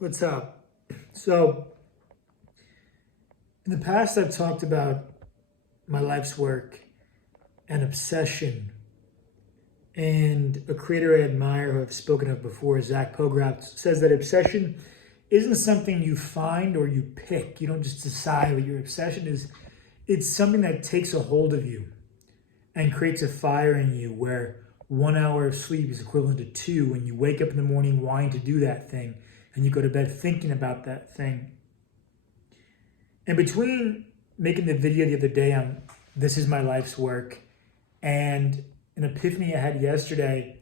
What's up? So, in the past, I've talked about my life's work and obsession. And a creator I admire who I've spoken of before, Zach Pograf, says that obsession isn't something you find or you pick. You don't just decide what your obsession is. It's something that takes a hold of you and creates a fire in you where 1 hour of sleep is equivalent to two when you wake up in the morning wanting to do that thing and you go to bed thinking about that thing. And between making the video the other day on this is my life's work and an epiphany I had yesterday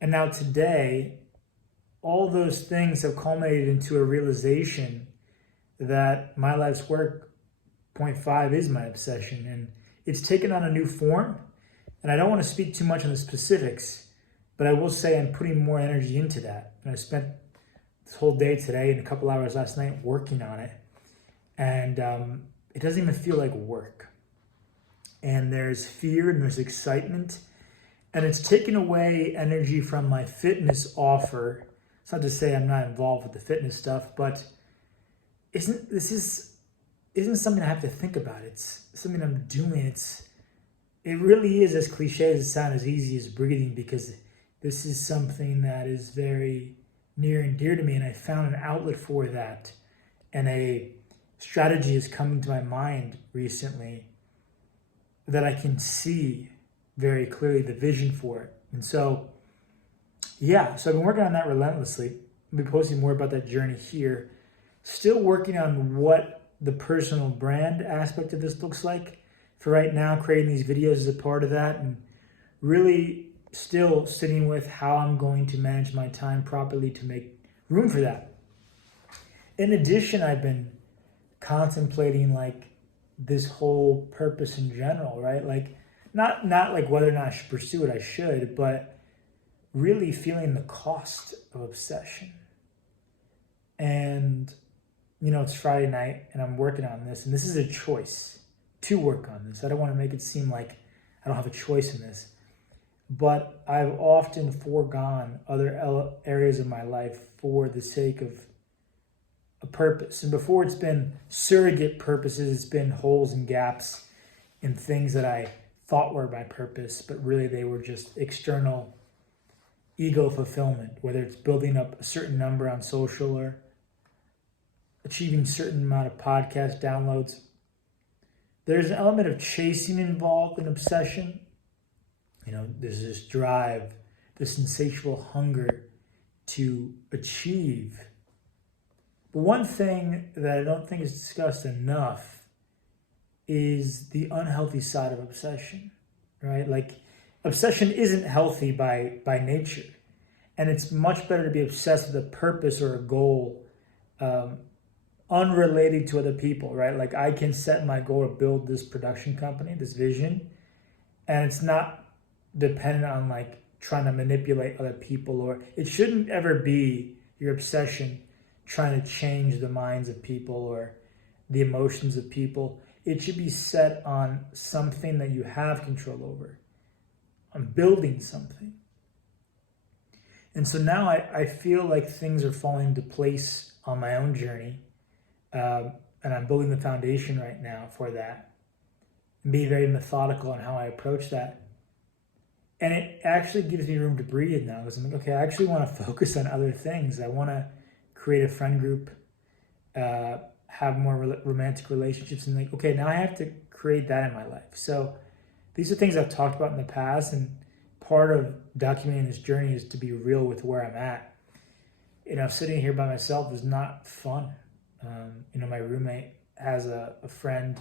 and now today, all those things have culminated into a realization that my life's work, point five, is my obsession. And it's taken on a new form. And I don't want to speak too much on the specifics, but I will say I'm putting more energy into that. And I spent this whole day today and a couple hours last night working on it. And it doesn't even feel like work. And there's fear and there's excitement. And it's taken away energy from my fitness offer. It's not to say I'm not involved with the fitness stuff, but isn't something I have to think about. It's something I'm doing. It really is, as cliche as it sounds, as easy as breathing, because this is something that is very near and dear to me, and I found an outlet for that. And a strategy has come into my mind recently that I can see very clearly the vision for it. And so I've been working on that relentlessly. I'll be posting more about that journey here. Still working on what the personal brand aspect of this looks like. For right now, creating these videos is a part of that, and really still sitting with how I'm going to manage my time properly to make room for that. In addition, I've been contemplating like this whole purpose in general, right? Like not like whether or not I should pursue it, I should, but really feeling the cost of obsession. And it's Friday night and I'm working on this, and this is a choice to work on this. I don't want to make it seem like I don't have a choice in this, but I've often foregone other areas of my life for the sake of a purpose. And before, it's been surrogate purposes. It's been holes and gaps in things that I thought were my purpose, but really they were just external ego fulfillment, whether it's building up a certain number on social or achieving a certain amount of podcast downloads. There's an element of chasing involved in obsession. There's this drive, this insatiable hunger to achieve. But one thing that I don't think is discussed enough is the unhealthy side of obsession, right? Like, obsession isn't healthy by nature. And it's much better to be obsessed with a purpose or a goal unrelated to other people, right? Like, I can set my goal to build this production company, this vision, and it's not dependent on like trying to manipulate other people, or it shouldn't ever be your obsession trying to change the minds of people or the emotions of people. It should be set on something that you have control over, on building something. And so now I feel like things are falling into place on my own journey. And I'm building the foundation right now for that and being very methodical on how I approach that. And it actually gives me room to breathe now, because I'm like, okay, I actually want to focus on other things. I want to create a friend group, have more romantic relationships, and like, okay, now I have to create that in my life. So these are things I've talked about in the past, and part of documenting this journey is to be real with where I'm at. Sitting here by myself is not fun. My roommate has a friend,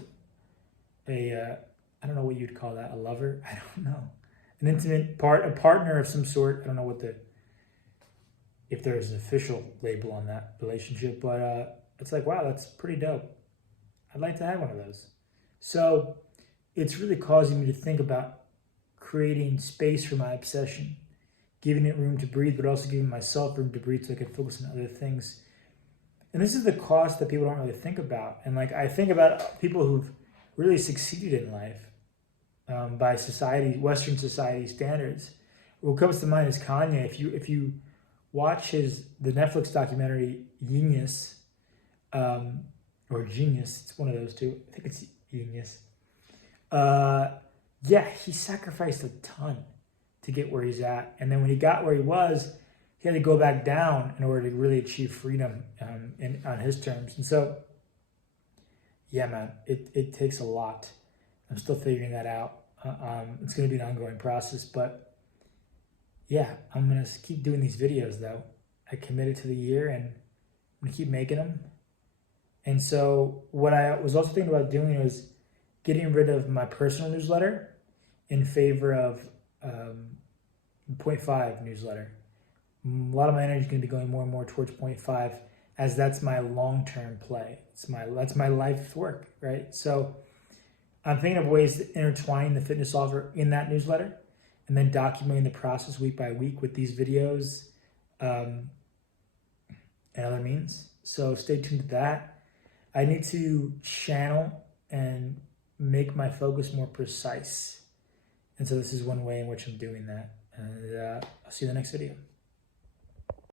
I don't know what you'd call that, a lover? I don't know. An intimate a partner of some sort. I don't know if there's an official label on that relationship, but it's like, wow, that's pretty dope. I'd like to have one of those. So it's really causing me to think about creating space for my obsession, giving it room to breathe, but also giving myself room to breathe so I can focus on other things. And this is the cost that people don't really think about. And like, I think about people who've really succeeded in life by Western society standards. What comes to mind is Kanye. If you watch the Netflix documentary Genius, or Genius. It's one of those two. I think it's Genius. Yeah, he sacrificed a ton to get where he's at, and then when he got where he was, he had to go back down in order to really achieve freedom on his terms. And so, yeah, man, it takes a lot. I'm still figuring that out. It's going to be an ongoing process, but yeah, I'm going to keep doing these videos though. I committed to the year and I'm going to keep making them. And so what I was also thinking about doing was getting rid of my personal newsletter in favor of 0.5 newsletter. A lot of my energy is going to be going more and more towards 0.5, as that's my long-term play. That's my life's work, right? So I'm thinking of ways to intertwine the fitness offer in that newsletter, and then documenting the process week by week with these videos and other means. So stay tuned to that. I need to channel and make my focus more precise. And so this is one way in which I'm doing that. And I'll see you in the next video.